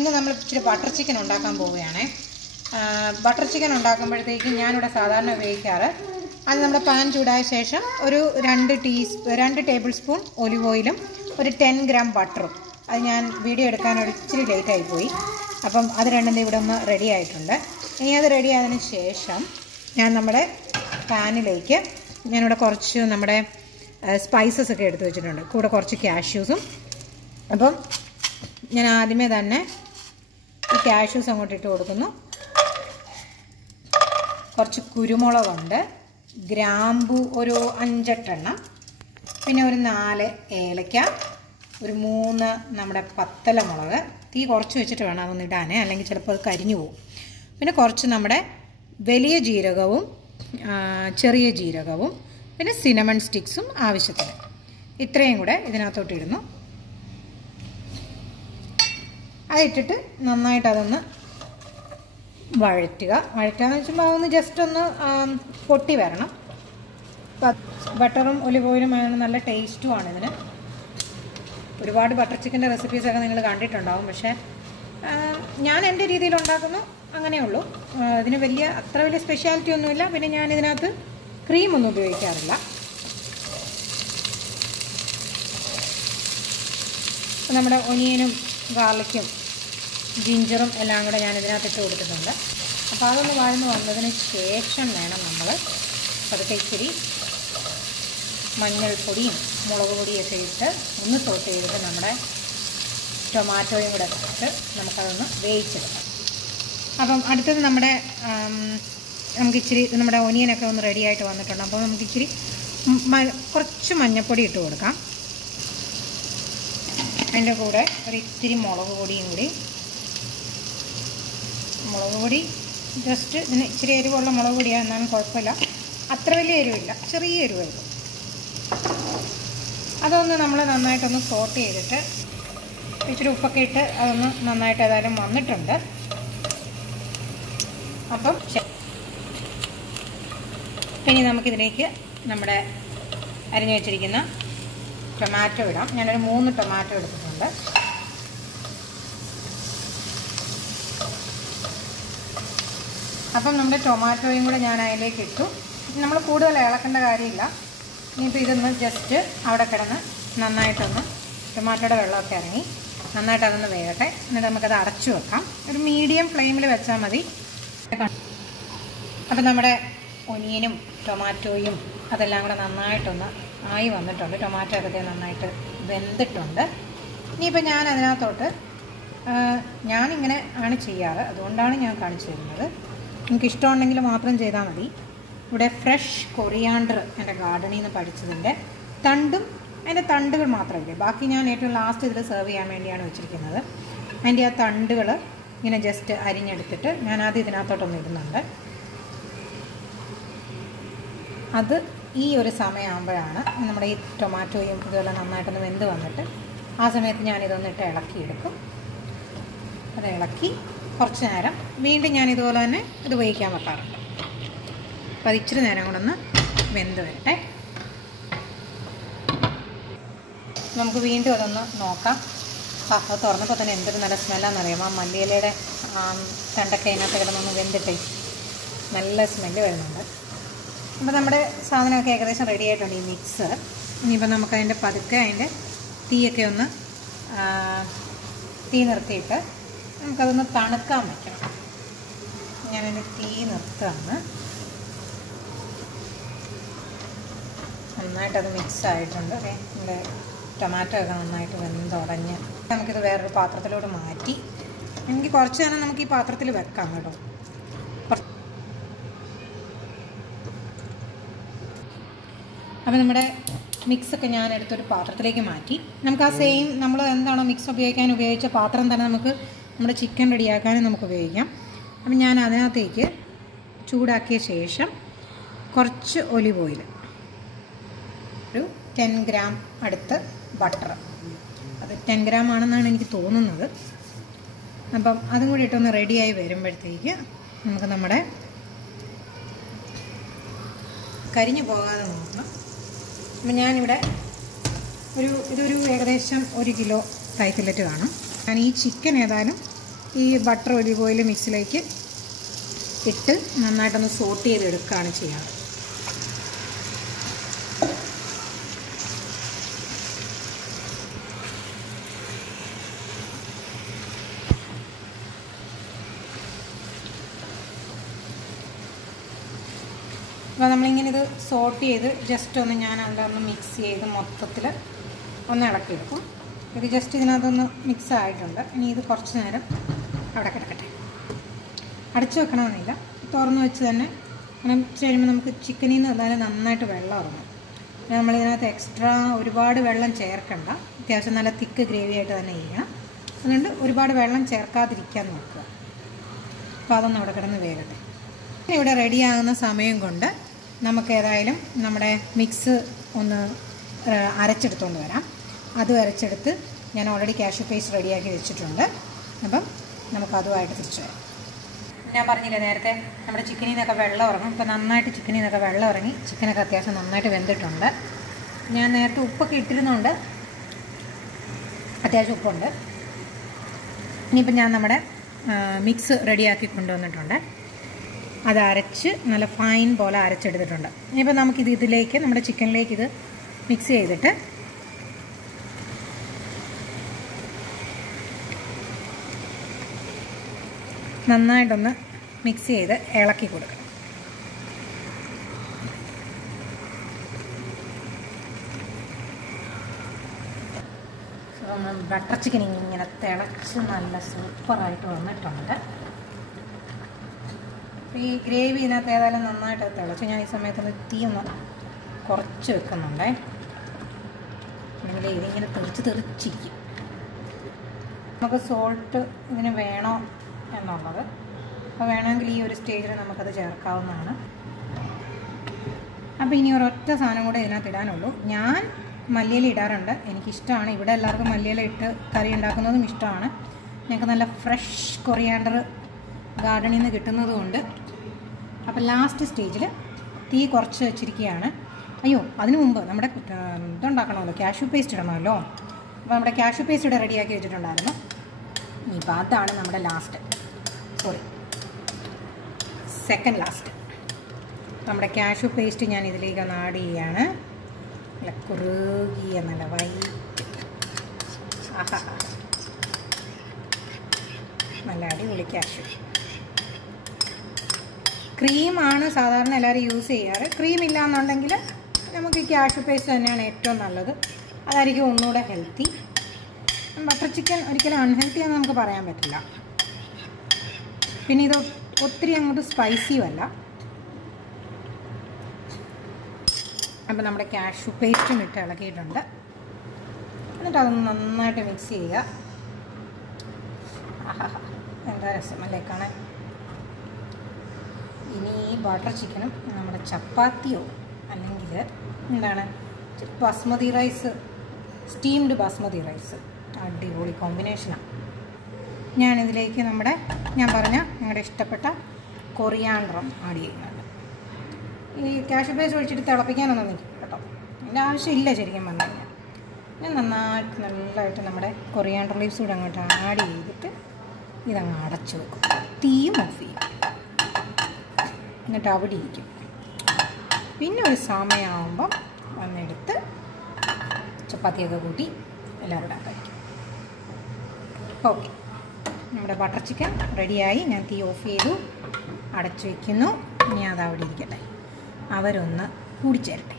ഇന്ന് നമ്മൾ ഇച്ചിരി ബട്ടർ ചിക്കൻ ഉണ്ടാക്കാൻ പോവുകയാണ്. ബട്ടർ ചിക്കൻ ഉണ്ടാക്കുമ്പോഴത്തേക്കും ഞാനിവിടെ സാധാരണ ഉപയോഗിക്കാറ്, അത് നമ്മുടെ പാൻ ചൂടായ ശേഷം ഒരു 2 ടേബിൾ സ്പൂൺ ഒലിവ് ഓയിലും ഒരു 10 ഗ്രാം ബട്ടറും. അത് ഞാൻ വീഡിയോ എടുക്കാൻ ഒരു ഇച്ചിരി ലേറ്റായി പോയി. അപ്പം അത് രണ്ടും ഇവിടെ ഒന്ന് റെഡി ആയിട്ടുണ്ട്. ഇനി അത് റെഡി ആയതിനു ശേഷം ഞാൻ നമ്മുടെ പാനിലേക്ക് ഞാനിവിടെ കുറച്ച് നമ്മുടെ സ്പൈസസ് ഒക്കെ എടുത്ത് വെച്ചിട്ടുണ്ട്, കൂടെ കുറച്ച് കാഷ്യൂസും. അപ്പം ഞാൻ ആദ്യമേ തന്നെ ഈ കാഷ്യൂസ് അങ്ങോട്ട് ഇട്ട് കൊടുക്കുന്നു. കുറച്ച് കുരുമുളകുണ്ട്, ഗ്രാമ്പു ഒരു 5-8 എണ്ണം, പിന്നെ ഒരു 4 ഏലക്ക, ഒരു 3 നമ്മുടെ പത്തലമുളക്. തീ കുറച്ച് വെച്ചിട്ട് വേണം അതൊന്ന് ഇടാനേ, അല്ലെങ്കിൽ ചിലപ്പോൾ അത് കരിഞ്ഞു പോകും. പിന്നെ കുറച്ച് നമ്മുടെ വലിയ ജീരകവും ചെറിയ ജീരകവും പിന്നെ സിനമൺ സ്റ്റിക്സും ആവശ്യത്തിന്. ഇത്രയും കൂടെ ഇതിനകത്തോട്ട് ഇടുന്നു. അതിട്ടിട്ട് നന്നായിട്ട് അതൊന്ന് വഴറ്റുകയെന്ന് വെച്ചുമ്പോൾ അതൊന്ന് ജസ്റ്റ് ഒന്ന് പൊട്ടി വരണം. ബട്ടറും ഒലിവ് ഓയിലും നല്ല ടേസ്റ്റുമാണ് ഇതിന്. ഒരുപാട് ബട്ടർ ചിക്കൻ്റെ റെസിപ്പീസൊക്കെ നിങ്ങൾ കണ്ടിട്ടുണ്ടാവും, പക്ഷേ ഞാൻ എൻ്റെ രീതിയിൽ ഉണ്ടാക്കുന്നു, അങ്ങനെയുള്ളൂ. ഇതിന് അത്ര വലിയ സ്പെഷ്യാലിറ്റി ഒന്നുമില്ല. പിന്നെ ഞാൻ ഇതിനകത്ത് ക്രീമൊന്നും ഉപയോഗിക്കാറില്ല. നമ്മുടെ ഒനിയനും ഗാർലിക്കും ജിഞ്ചറും എല്ലാം കൂടെ ഞാൻ ഇതിനകത്ത് ഇട്ട് കൊടുത്തിട്ടുണ്ട്. അപ്പോൾ അതൊന്ന് വഴന്ന് വന്നതിന് ശേഷം വേണം നമ്മൾ പതുക്കെ ഇച്ചിരി മഞ്ഞൾപ്പൊടിയും മുളക് പൊടിയൊക്കെ ഇട്ട് ഒന്ന് സോട്ട് ചെയ്തിട്ട് നമ്മുടെ ടൊമാറ്റോയും കൂടെ ഇട്ട് നമുക്കതൊന്ന് വേവിച്ചെടുക്കാം. അപ്പം അടുത്തത് നമുക്കിച്ചിരി നമ്മുടെ ഒനിയനൊക്കെ ഒന്ന് റെഡി ആയിട്ട് വന്നിട്ടുണ്ട്. അപ്പോൾ നമുക്കിച്ചിരി കുറച്ച് മഞ്ഞൾപ്പൊടി ഇട്ട് കൊടുക്കാം. അതിൻ്റെ കൂടെ ഒരു ഇത്തിരി മുളക് പൊടിയും കൂടി. മുളക് പൊടി ജസ്റ്റ് ഇതിന് ഇച്ചിരി എരിവുള്ള മുളക് പൊടിയാണ്, എന്നാലും കുഴപ്പമില്ല. അത്ര വലിയ എരിവില്ല, ചെറിയ എരിവുള്ളൂ. അതൊന്ന് നമ്മൾ നന്നായിട്ടൊന്ന് സോട്ട് ചെയ്തിട്ട് ഇച്ചിരി ഉപ്പൊക്കെ ഇട്ട് അതൊന്ന് നന്നായിട്ട് ഏതായാലും വന്നിട്ടുണ്ട്. അപ്പം ഇനി നമുക്കിതിലേക്ക് നമ്മുടെ അരിഞ്ഞു വെച്ചിരിക്കുന്ന ടൊമാറ്റോ ഇടാം. ഞാനൊരു 3 ടൊമാറ്റോ എടുത്തിട്ടുണ്ട്. അപ്പം നമ്മുടെ ടൊമാറ്റോയും കൂടെ ഞാൻ അതിലേക്ക് ഇട്ടു. നമ്മൾ കൂടുതൽ ഇളക്കേണ്ട കാര്യമില്ല. ഇനിയിപ്പോൾ ഇതൊന്ന് ജസ്റ്റ് അവിടെ കിടന്ന് നന്നായിട്ടൊന്ന് ടൊമാറ്റോയുടെ വെള്ളമൊക്കെ ഇറങ്ങി നന്നായിട്ട് അതൊന്ന് വേകട്ടെ. എന്നിട്ട് നമുക്കത് അടച്ചു വെക്കാം. ഒരു മീഡിയം ഫ്ലെയിമിൽ വെച്ചാൽ മതി. അപ്പം നമ്മുടെ ഒനിയനും ടൊമാറ്റോയും അതെല്ലാം കൂടെ നന്നായിട്ടൊന്ന് ആയി വന്നിട്ടുണ്ട്. ടൊമാറ്റോ ഒക്കെ നന്നായിട്ട് വെന്തിട്ടുണ്ട്. ഇനിയിപ്പോൾ ഞാൻ അതിനകത്തോട്ട് ഞാനിങ്ങനെ ആണ് ചെയ്യാറ്, അതുകൊണ്ടാണ് ഞാൻ കാണിച്ചു തരുന്നത്. നിങ്ങൾക്ക് ഇഷ്ടമുണ്ടെങ്കിൽ മാത്രം ചെയ്താൽ മതി. ഇവിടെ ഫ്രഷ് കൊറിയാണ്ടർ എൻ്റെ ഗാർഡനിൽ നിന്ന് പഠിച്ചതിൻ്റെ അതിൻ്റെ തണ്ടുകൾ മാത്രമല്ലേ, ബാക്കി ഞാൻ ഏറ്റവും ലാസ്റ്റ് ഇതിൽ സെർവ് ചെയ്യാൻ വേണ്ടിയാണ് വെച്ചിരിക്കുന്നത്. അതിൻ്റെ ആ തണ്ടുകൾ ഇങ്ങനെ ജസ്റ്റ് അരിഞ്ഞെടുത്തിട്ട് ഞാൻ ആദ്യം ഇതിനകത്തോട്ടൊന്ന് ഇടുന്നുണ്ട്. അത് ഈ ഒരു സമയമാകുമ്പോഴാണ് നമ്മുടെ ഈ ടൊമാറ്റോയും ഇതെല്ലാം നന്നായിട്ടൊന്ന് വെന്ത് വന്നിട്ട് ആ സമയത്ത് ഞാനിതൊന്നിട്ട് ഇളക്കിയെടുക്കും. അത് ഇളക്കി കുറച്ച് നേരം വീണ്ടും ഞാനിതുപോലെ തന്നെ ഇത് വേവിക്കാൻ വെക്കാറുണ്ട്. അപ്പോൾ അത് ഇച്ചിരി നേരം കൂടെ ഒന്ന് വെന്ത് വരട്ടെ. നമുക്ക് വീണ്ടും അതൊന്ന് നോക്കാം. അത് തുറന്നപ്പോൾ തന്നെ എന്തൊരു നല്ല സ്മെല്ലാണെന്നറിയാം. ആ മല്ലിയിലയുടെ തണ്ടൊക്കെ അതിനകത്ത് കിടന്നൊന്ന് വെന്തിട്ടേ നല്ല സ്മെല്ല് വരുന്നുണ്ട്. അപ്പോൾ നമ്മുടെ സാധനമൊക്കെ ഏകദേശം റെഡി ആയിട്ടുണ്ട്, ഈ മിക്സ്. ഇനിയിപ്പോൾ നമുക്കതിൻ്റെ പതുക്കെ അതിൻ്റെ തീയൊക്കെ ഒന്ന് തീ നിർത്തിയിട്ട് നമുക്കതൊന്ന് തണുക്കാൻ പറ്റണം. ഞാനതിൻ്റെ തീ നിർത്തുകയാണ്. നന്നായിട്ടത് മിക്സ് ആയിട്ടുണ്ട്. നമ്മുടെ ടൊമാറ്റോ ഒക്കെ നന്നായിട്ട് വെന്തുടഞ്ഞ് നമുക്കിത് വേറൊരു പാത്രത്തിലോട്ട് മാറ്റി എനിക്ക് കുറച്ച് നേരം നമുക്ക് ഈ പാത്രത്തിൽ വെക്കാം കേട്ടോ. അപ്പോൾ നമ്മുടെ മിക്സൊക്കെ ഞാൻ എടുത്തൊരു പാത്രത്തിലേക്ക് മാറ്റി. നമുക്ക് ആ സെയിം നമ്മൾ എന്താണോ മിക്സ് ഉപയോഗിച്ച പാത്രം തന്നെ നമുക്ക് നമ്മുടെ ചിക്കൻ റെഡിയാക്കാനും നമുക്ക് ഉപയോഗിക്കാം. അപ്പം ഞാൻ അതിനകത്തേക്ക് ചൂടാക്കിയ ശേഷം കുറച്ച് ഒലിവ് ഓയിൽ, ഒരു 10 ഗ്രാം അടുത്ത് ബട്ടർ, അത് 10 ഗ്രാം ആണെന്നാണ് എനിക്ക് തോന്നുന്നത്. അപ്പം അതും കൂടി ഇട്ടൊന്ന് റെഡിയായി വരുമ്പോഴത്തേക്ക് നമുക്ക് നമ്മുടെ കരിഞ്ഞു പോകാതെ നോക്കണം. അപ്പം ഞാനിവിടെ ഇതൊരു ഏകദേശം 1 കിലോ തൈ ഫില്ലറ്റ് കാണും. ഞാൻ ഈ ചിക്കൻ ഏതായാലും ഈ ബട്ടർ ഒലിവ് ഓയിൽ മിക്സിലേക്ക് ഇട്ട് നന്നായിട്ടൊന്ന് സോട്ട് ചെയ്തെടുക്കുകയാണ് ചെയ്യുന്നത്. അപ്പോൾ നമ്മളിങ്ങനെ ഇത് സോട്ട് ചെയ്ത് ജസ്റ്റ് ഒന്ന് ഞാൻ അവിടെ ഒന്ന് മിക്സ് ചെയ്ത് മൊത്തത്തിൽ ഒന്ന് ഇളക്കിയെടുക്കും. ഇത് ജസ്റ്റ് ഇതിനകത്തൊന്ന് മിക്സ് ആയിട്ടുണ്ട്. ഇനി ഇത് കുറച്ച് നേരം അവിടെ കിടക്കട്ടെ. അടച്ചു വെക്കണമെന്നില്ല, തുറന്ന് വെച്ച് തന്നെ അങ്ങനെ കഴിയുമ്പോൾ നമുക്ക് ചിക്കനിൽ നിന്ന് എന്തായാലും നന്നായിട്ട് വെള്ളം ഇറങ്ങും. നമ്മളിതിനകത്ത് എക്സ്ട്രാ ഒരുപാട് വെള്ളം ചേർക്കണ്ട, അത്യാവശ്യം നല്ല തിക്ക് ഗ്രേവി ആയിട്ട് തന്നെ ചെയ്യണം. അതുകൊണ്ട് ഒരുപാട് വെള്ളം ചേർക്കാതിരിക്കാൻ നോക്കുക. അപ്പോൾ അതൊന്ന് അവിടെ കിടന്ന് വേകട്ടെ. ഇവിടെ റെഡിയാകുന്ന സമയം കൊണ്ട് നമുക്ക് ഏതായാലും നമ്മുടെ മിക്സ് ഒന്ന് അരച്ചെടുത്തുകൊണ്ട് വരാം. അതും അരച്ചെടുത്ത് ഞാൻ ഓൾറെഡി കാഷ്യൂ പേസ്റ്റ് റെഡിയാക്കി വെച്ചിട്ടുണ്ട്. അപ്പം നമുക്കതുമായിട്ട് തിരിച്ചു വരാം. ഞാൻ പറഞ്ഞില്ലേ നേരത്തെ നമ്മുടെ ചിക്കനിൽ നിന്നൊക്കെ വെള്ളം ഇറങ്ങും. ഇപ്പോൾ നന്നായിട്ട് ചിക്കനിൽ നിന്നൊക്കെ വെള്ളം ഇറങ്ങി ചിക്കനൊക്കെ അത്യാവശ്യം നന്നായിട്ട് വെന്തിട്ടുണ്ട്. ഞാൻ നേരത്തെ ഉപ്പൊക്കെ ഇട്ടിരുന്നുണ്ട്, അത്യാവശ്യം ഉപ്പുണ്ട്. ഇനിയിപ്പോൾ ഞാൻ നമ്മുടെ മിക്സ് റെഡിയാക്കി കൊണ്ടുവന്നിട്ടുണ്ട്. അത് അരച്ച് നല്ല ഫൈൻ പോലെ അരച്ചെടുത്തിട്ടുണ്ട്. ഇനിയിപ്പോൾ നമുക്കിത് ഇതിലേക്ക് നമ്മുടെ ചിക്കനിലേക്ക് ഇത് മിക്സ് ചെയ്തിട്ട് നന്നായിട്ടൊന്ന് മിക്സ് ചെയ്ത് ഇളക്കി കൊടുക്കണം. ബട്ടർ ചിക്കൻ ഇങ്ങനെ തിളച്ച് നല്ല സൂപ്പറായിട്ട് വന്നിട്ടുണ്ട്. ഈ ഗ്രേവി ഇതിനകത്ത് ഏതായാലും നന്നായിട്ട് തിളച്ച് ഞാൻ ഈ സമയത്ത് തീ ഒന്ന് കുറച്ച് വെക്കുന്നുണ്ടേ, അല്ലെങ്കിൽ ഇതിങ്ങനെ തെറിച്ചിരിക്കും. നമുക്ക് സോൾട്ട് ഇതിന് വേണോ എന്നുള്ളത്, അപ്പോൾ വേണമെങ്കിൽ ഈ ഒരു സ്റ്റേജിൽ നമുക്കത് ചേർക്കാവുന്നതാണ്. അപ്പോൾ ഇനി ഒരൊറ്റ സാധനം കൂടെ ഇതിനകത്ത് ഇടാനുള്ളൂ. ഞാൻ മല്ലിയില ഇടാറുണ്ട്, എനിക്കിഷ്ടമാണ്. ഇവിടെ എല്ലാവർക്കും മല്ലിയില ഇട്ട് കറി ഉണ്ടാക്കുന്നതും ഇഷ്ടമാണ്. ഞങ്ങൾക്ക് നല്ല ഫ്രഷ് കൊറിയാണ്ടർ ഗാർഡനിൽ നിന്ന് കിട്ടുന്നതുകൊണ്ട്. അപ്പോൾ ലാസ്റ്റ് സ്റ്റേജിൽ തീ കുറച്ച് വെച്ചിരിക്കുകയാണ്. അയ്യോ, അതിനു മുമ്പ് നമ്മുടെ ഇതുണ്ടാക്കണമല്ലോ, കാഷ്യൂ പേസ്റ്റ് ഇടണമല്ലോ. അപ്പോൾ നമ്മുടെ കാഷ്യൂ പേസ്റ്റ് ഇവിടെ റെഡിയാക്കി വെച്ചിട്ടുണ്ടായിരുന്നു. ഇനിയിപ്പോൾ അതാണ് നമ്മുടെ സെക്കൻഡ് ലാസ്റ്റ്. നമ്മുടെ കാഷ്യൂ പേസ്റ്റ് ഞാൻ ഇതിലേക്ക് ഒന്ന് ആഡ് ചെയ്യുകയാണ്. നല്ല കുറുകിയ നല്ല വൈറ്റ്, നല്ല അടിപൊളി കാഷ്യൂ. ക്രീമാണ് സാധാരണ എല്ലാവരും യൂസ് ചെയ്യാറ്. ക്രീം ഇല്ല എന്നുണ്ടെങ്കിൽ നമുക്ക് ഈ കാഷ്യൂ പേസ്റ്റ് തന്നെയാണ് ഏറ്റവും നല്ലത്. അതായിരിക്കും ഒന്നുകൂടെ ഹെൽത്തി. ബട്ടർ ചിക്കൻ ഒരിക്കലും അൺഹെൽത്തി ആണെന്ന് നമുക്ക് പറയാൻ പറ്റില്ല. പിന്നെ ഇത് ഒത്തിരി അങ്ങോട്ട് സ്പൈസിയുമല്ല. അപ്പോൾ നമ്മുടെ കാഷ്യൂ പേസ്റ്റും ഇട്ട് ഇളക്കിയിട്ടുണ്ട്. എന്നിട്ട് അതൊന്ന് നന്നായിട്ട് മിക്സ് ചെയ്യുക. എന്താ രസമല്ലേ കാണാൻ. ഇനി ഈ ബട്ടർ ചിക്കനും നമ്മുടെ ചപ്പാത്തിയോ അല്ലെങ്കിൽ എന്താണ് basmati rice, steamed basmati rice, അടിപൊളി കോമ്പിനേഷനാണ്. ഞാനിതിലേക്ക് ഞാൻ പറഞ്ഞ നിങ്ങളുടെ ഇഷ്ടപ്പെട്ട കൊറിയാണ്ടറും ആഡ് ചെയ്യുന്നുണ്ട്. ഈ കാഷ്യൂ പേസ്റ്റ് ഒഴിച്ചിട്ട് തിളപ്പിക്കാനൊന്നും നിൽക്കും കേട്ടോ, അതിൻ്റെ ആവശ്യമില്ല ശരിക്കും പറഞ്ഞു കഴിഞ്ഞാൽ. ഞാൻ നല്ലതായിട്ട് നമ്മുടെ കൊറിയാണ്ടർ ലീവ്സ് കൂടെ അങ്ങോട്ട് ആഡ് ചെയ്തിട്ട് ഇതങ്ങ് അടച്ചു വെക്കും. തീയും ഓഫ് ചെയ്യും. എന്നിട്ട് അവിടെ ഇരിക്കും. പിന്നെ ഒരു സമയമാകുമ്പം വന്നെടുത്ത് ചപ്പാത്തിയൊക്കെ കൂട്ടി എല്ലാവരും കഴിക്കും. ഓക്കെ, നമ്മുടെ ബട്ടർ ചിക്കൻ റെഡിയായി. ഞാൻ തീ ഓഫ് ചെയ്തു, അടച്ചു വയ്ക്കുന്നു. ഇനി അതവിടെ ഇരിക്കട്ടെ, അവരൊന്ന് കൂടിച്ചേരട്ടെ.